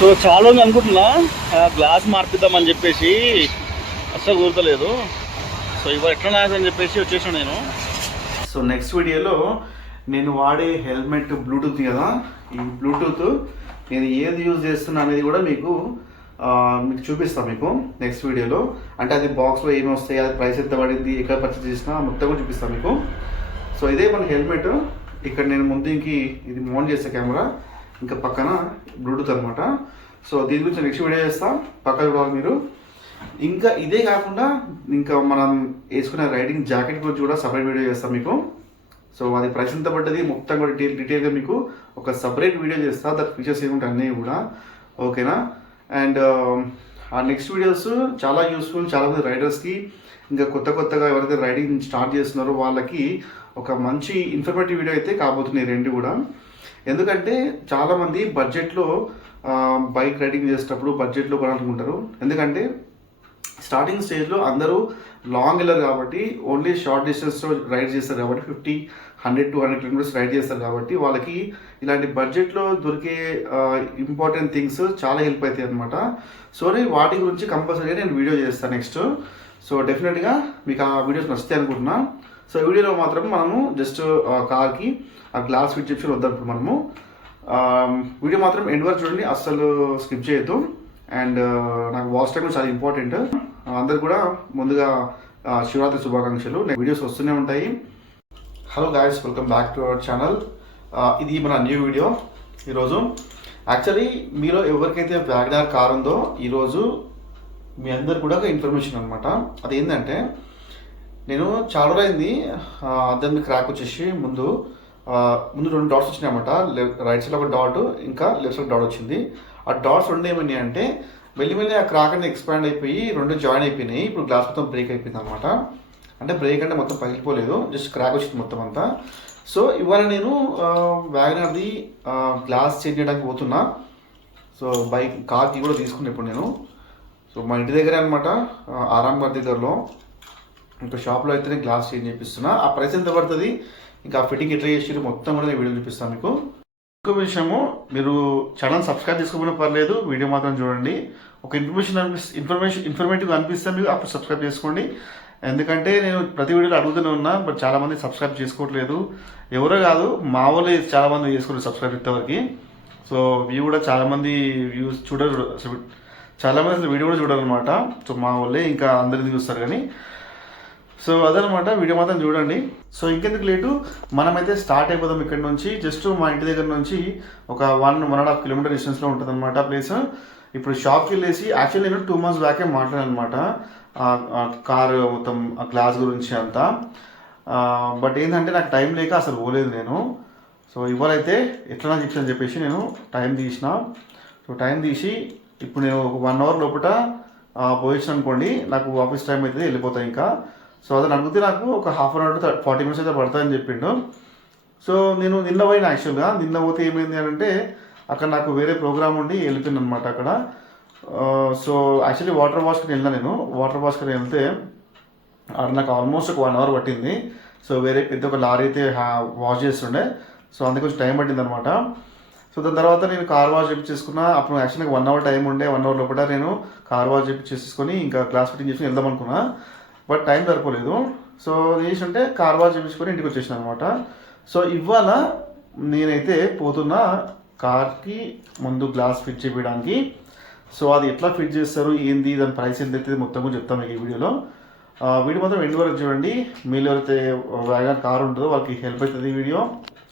So చాలా రోజులు అనుకుంటున్నా గ్లాస్ మార్పిద్దామని చెప్పేసి అస్సలు కుదరలేదు. సో ఇవాళ ఎట్లా అని చెప్పేసి వచ్చేసాను నేను. సో నెక్స్ట్ వీడియోలో నేను వాడే హెల్మెట్ బ్లూటూత్ కదా, ఈ బ్లూటూత్ నేను ఏది యూజ్ చేస్తున్నా అనేది కూడా మీకు చూపిస్తాను మీకు నెక్స్ట్ వీడియోలో. అంటే అది బాక్స్లో ఏమి వస్తాయి, అది ప్రైస్ ఎంత పడింది, ఎక్కడ పర్చేస్ చేసినా మొత్తం కూడా చూపిస్తాను మీకు. సో ఇదే మన హెల్మెట్. ఇక్కడ నేను ముందుకి ఇది మౌంట్ చేసే కెమెరా, ఇంకా పక్కన బ్లూటూత్ అనమాట. సో దీని గురించి నెక్స్ట్ వీడియో చేస్తాం, పక్కన చూడాలి మీరు. ఇంకా ఇదే కాకుండా ఇంకా మనం వేసుకునే రైడింగ్ జాకెట్ గురించి కూడా సపరేట్ వీడియో చేస్తాం మీకు. సో అది ప్రైస్ ఎంత పడ్డది మొత్తం కూడా డీటెయిల్గా మీకు ఒక సపరేట్ వీడియో చేస్తా. దాని ఫీచర్స్ ఏముంటాయి అన్నీ కూడా, ఓకేనా. అండ్ ఆ నెక్స్ట్ వీడియోస్ చాలా యూస్ఫుల్, చాలామంది రైడర్స్కి, ఇంకా కొత్తగా ఎవరైతే రైడింగ్ స్టార్ట్ చేస్తున్నారో వాళ్ళకి ఒక మంచి ఇన్ఫర్మేటివ్ వీడియో అయితే కాబోతున్నాయి రెండు కూడా. ఎందుకంటే చాలామంది బడ్జెట్లో బైక్ రైడింగ్ చేసేటప్పుడు బడ్జెట్లో కొనాలనుకుంటారు. ఎందుకంటే స్టార్టింగ్ స్టేజ్లో అందరూ లాంగ్ వెళ్ళరు కాబట్టి, ఓన్లీ షార్ట్ డిస్టెన్స్లో రైడ్ చేస్తారు కాబట్టి 50, 100, 200 కిలోమీటర్స్ రైడ్ చేస్తారు కాబట్టి వాళ్ళకి ఇలాంటి బడ్జెట్లో దొరికే ఇంపార్టెంట్ థింగ్స్ చాలా హెల్ప్ అవుతాయి అనమాట. సో వాటి గురించి కంపల్సరీగా నేను వీడియో చేస్తాను నెక్స్ట్. సో డెఫినెట్గా మీకు ఆ వీడియోస్ నచ్చితే అనుకుంటున్నా. సో వీడియోలో మాత్రం మనము జస్ట్ కార్కి ఆ గ్లాస్ ఫిట్ చెప్పి వద్దాం. ఇప్పుడు మనము వీడియో మాత్రం ఎండ్ వరకు చూడండి, అస్సలు స్కిప్ చేయొద్దు. అండ్ నాకు వాచ్ టైం చాలా ఇంపార్టెంట్. అందరు కూడా ముందుగా శివరాత్రి శుభాకాంక్షలు. వీడియోస్ వస్తూనే ఉంటాయి. Hello guys, welcome back to our channel. ఇది మన న్యూ వీడియో ఈరోజు. యాక్చువల్లీ మీలో ఎవరికైతే వ్యాగనార్ కార్ ఉందో ఈరోజు మీ అందరు కూడా ఒక ఇన్ఫర్మేషన్ అనమాట. అదేంటంటే నేను చాలా రోజైంది అద్దం క్రాక్ వచ్చేసి ముందు 2 డాట్స్ వచ్చినాయి అనమాట. రైట్ సైడ్లో ఒక డాట్, ఇంకా లెఫ్ట్ సైడ్ డాట్ వచ్చింది. ఆ డాట్స్ రెండు ఏమన్నాయి అంటే మెల్లిమెల్లి ఆ క్రాక్ అనేది ఎక్స్పాండ్ అయిపోయి రెండు జాయిన్ అయిపోయినాయి. ఇప్పుడు గ్లాస్ మొత్తం బ్రేక్ అయిపోయింది అనమాట. అంటే బ్రేక్ అంటే మొత్తం పగిలిపోలేదు, జస్ట్ క్రాక్ వచ్చింది మొత్తం అంతా. సో ఇవాళ నేను వ్యాగనార్ది గ్లాస్ చేంజ్ చేయడానికి పోతున్నా. సో బైక్ కార్కి కూడా తీసుకున్నా ఇప్పుడు నేను. సో మా ఇంటి దగ్గర అనమాట, ఆరాంఘర్ దగ్గరలో ఇంకా షాప్లో అయితే నేను గ్లాస్ చేంజ్ చేపిస్తున్నా. ఆ ప్రైస్ ఎంత పడుతుంది, ఇంకా ఫిట్టింగ్ ఎట్లా చేసి మొత్తం కూడా నేను వీడియో చూపిస్తాను మీకు. ఇంకో విషయము, మీరు ఛానల్ సబ్స్క్రైబ్ చేసుకోకపోయినా పర్లేదు, వీడియో మాత్రం చూడండి. ఒక ఇన్ఫర్మేటివ్ అనిపిస్తే మీకు అప్పుడు సబ్స్క్రైబ్ చేసుకోండి. ఎందుకంటే నేను ప్రతి వీడియోలో అడుగుతూనే ఉన్నా, బట్ చాలామంది సబ్స్క్రైబ్ చేసుకోవట్లేదు. ఎవరో కాదు, మా వాళ్ళు చాలామంది చేసుకోలేదు సబ్స్క్రైబ్ ఇంతవరకు. సో వ్యూ కూడా చాలామంది వ్యూస్ చూడరు, చాలామంది అసలు వీడియో కూడా చూడరు అనమాట. సో మా వాళ్ళే ఇంకా అందరినీ చూస్తారు కానీ. సో అదనమాట, వీడియో మాత్రం చూడండి. సో ఇంకెందుకు లేటు, మనమైతే స్టార్ట్ అయిపోదాం ఇక్కడ నుంచి. జస్ట్ మా ఇంటి దగ్గర నుంచి ఒక 1.5 కిలోమీటర్ డిస్టెన్స్లో ఉంటుంది అనమాట ప్లేస్. ఇప్పుడు షాప్కి వెళ్ళేసి, యాక్చువల్లీ నేను 2 months బ్యాకే మాట్లాడాను అనమాట కార్ మొత్తం ఆ గ్లాస్ గురించి అంతా. బట్ ఏంటంటే నాకు టైం లేక అసలు పోలేదు నేను. సో ఇవాళైతే ఎట్లా అని చెప్పేసి నేను టైం తీసిన. సో టైం తీసి ఇప్పుడు నేను ఒక 1 hour లోపల పోయించాను అనుకోండి, నాకు ఆఫీస్ టైం అయితే వెళ్ళిపోతాయి ఇంకా. సో అతను అడిగితే నాకు ఒక 1/2 hour to 40 minutes అయితే పడుతుందని చెప్పిండు. సో నేను నిన్న పోయిన, యాక్చువల్గా నిన్న పోతే ఏమైంది అంటే అక్కడ నాకు వేరే ప్రోగ్రామ్ ఉండి వెళ్ళిపోయింది అనమాట అక్కడ. సో యాక్చువల్లీ వాటర్ వాష్కి వెళ్ళినా నేను. వాటర్ వాష్కి వెళ్తే అక్కడ నాకు ఆల్మోస్ట్ ఒక 1 hour పట్టింది. సో వేరే పెద్ద ఒక లారీ అయితే వాష్ చేస్తుండే. సో అందుకు కొంచెం టైం పట్టింది అనమాట. సో దాని తర్వాత నేను కార్ వాష్ చేసుకున్నా. అప్పుడు యాక్చువల్లీ నాకు 1 hour టైం ఉండే. 1 hour లోపల నేను కార్ వాష్ చేసేసుకొని ఇంకా గ్లాస్ ఫిట్టింగ్ చేసుకుని వెళ్దాం అనుకున్నా, బట్ టైం సరిపోలేదు. సో చేసి కార్ వాష్ చేయించుకొని ఇంటికి వచ్చేసాను అనమాట. సో ఇవాళ నేనైతే పోతున్నా కార్కి ముందు గ్లాస్ ఫిట్ చేయడానికి. సో అది ఎట్లా ఫిట్ చేస్తారు, ఏంది, దాని ప్రైస్ ఎంత అయితే మొత్తం కూడా చెప్తాను మీకు ఈ వీడియోలో. వీడియో మాత్రం ఎండ్ వరకు చూడండి. మీరు ఎవరైతే వ్యాగన్ కార్ ఉంటుందో వాళ్ళకి హెల్ప్ అవుతుంది వీడియో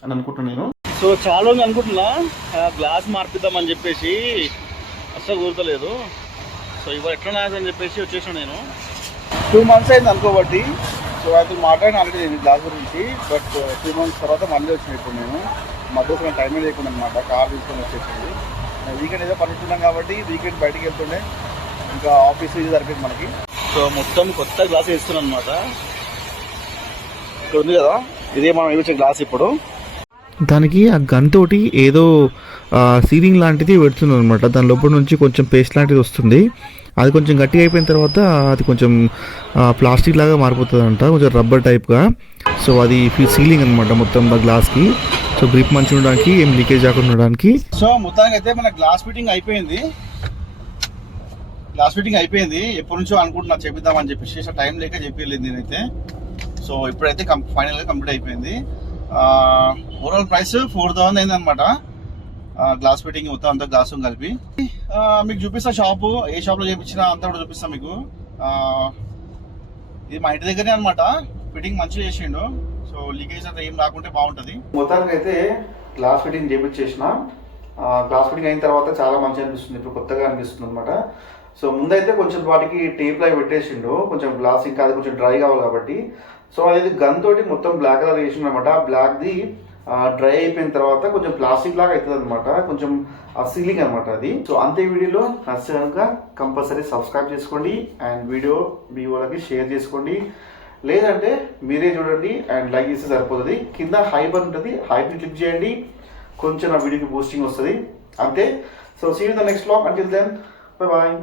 అని అనుకుంటున్నాను నేను. సో చాలా రోజులు అనుకుంటున్నా గ్లాస్ మార్పిద్దామని చెప్పేసి అస్సలు కుదరలేదు. సో ఇవాళ ఎట్లా అని చెప్పేసి వచ్చేసాను నేను. 2 months అయింది అనుకోబట్టి. సో అయితే మాట్లాడిన ఆల్రెడీ నేను గ్లాస్ గురించి, బట్ 2 months తర్వాత మళ్ళీ వచ్చిన ఇప్పుడు నేను. మధ్య టైమే లేకుండా అనమాట, కార్ తీసుకొని వచ్చేసింది. వీకెండ్ ఏదో పనుకుంటున్నాం కాబట్టి వీకెండ్ బయటికి వెళ్తుండే, ఇంకా ఆఫీస్ ఇది సరిపోయింది మనకి. సో మొత్తం కొత్త గ్లాస్ వేస్తున్నాను అనమాట. ఇక్కడ ఉంది కదా, ఇదే మనం వేసే గ్లాస్. ఇప్పుడు దానికి ఆ గన్ తోటి ఏదో సీలింగ్ లాంటిది పెడుతున్నాను అనమాట. దాని లోపల నుంచి కొంచెం పేస్ట్ లాంటిది వస్తుంది. అది కొంచెం గట్టిగా అయిపోయిన తర్వాత అది కొంచెం ప్లాస్టిక్ లాగా మారిపోతుంది అంట, కొంచెం రబ్బర్ టైప్గా. సో అది సీలింగ్ అనమాట మొత్తం గ్లాస్కి. సో గ్రిప్ మంచిగా ఉండడానికి, ఏం లీకేజ్ కాకుండా ఉండడానికి. సో మొత్తానికి అయితే మన గ్లాస్ ఫిట్టింగ్ అయిపోయింది. ఎప్పటి నుంచో అనుకుంటున్నా చేపిద్దామని చెప్పేసి, టైం లేక చెప్పలేదు నేనైతే. సో ఇప్పుడైతే ఫైనల్గా కంప్లీట్ అయిపోయింది. ఓవరాల్ ప్రైస్ 4,000 అయింది అనమాట. గ్లాస్ ఫిట్టింగ్ మొత్తం అంతా గ్లాస్ కలిపి. మీకు చూపిస్తా షాపు, ఏ షాప్లో చేయించినా అంతా కూడా చూపిస్తాను మీకు. ఇది మా ఇంటి దగ్గరే అనమాట. ఫిట్టింగ్ మంచిగా చేసిండు. సో లీకేజ్ అంతా ఏం రాకుంటే బాగుంటుంది. మొత్తానికి అయితే గ్లాస్ ఫిట్టింగ్ చేయించేసిన. గ్లాస్ ఫిట్టింగ్ అయిన తర్వాత చాలా మంచిగా అనిపిస్తుంది, ఇప్పుడు కొత్తగా అనిపిస్తుంది అనమాట. సో ముందైతే కొంచెం వాటికి టేప్ లాగా పెట్టేసిండు, కొంచెం గ్లాస్ ఇంకా అది కొంచెం డ్రై కావాలి కాబట్టి. సో అది గన్ తోటి మొత్తం బ్లాక్ కలర్ వేసిండు అనమాట. బ్లాక్ది డ్రై అయిపోయిన తర్వాత కొంచెం ప్లాస్టిక్ లాగా అవుతుంది అనమాట, కొంచెం సీలింగ్ అనమాట అది. సో అంతే. వీడియోలో నచ్చితే కనుక కంపల్సరీ సబ్స్క్రైబ్ చేసుకోండి అండ్ వీడియో మీ వాళ్ళకి షేర్ చేసుకోండి. లేదంటే మీరే చూడండి అండ్ లైక్ చేస్తే సరిపోతుంది. కింద హైప్ అని ఉంటుంది, హైప్ని క్లిక్ చేయండి, కొంచెం నా వీడియోకి బూస్టింగ్ వస్తుంది అంతే. So see you in the next vlog. Until then, bye bye.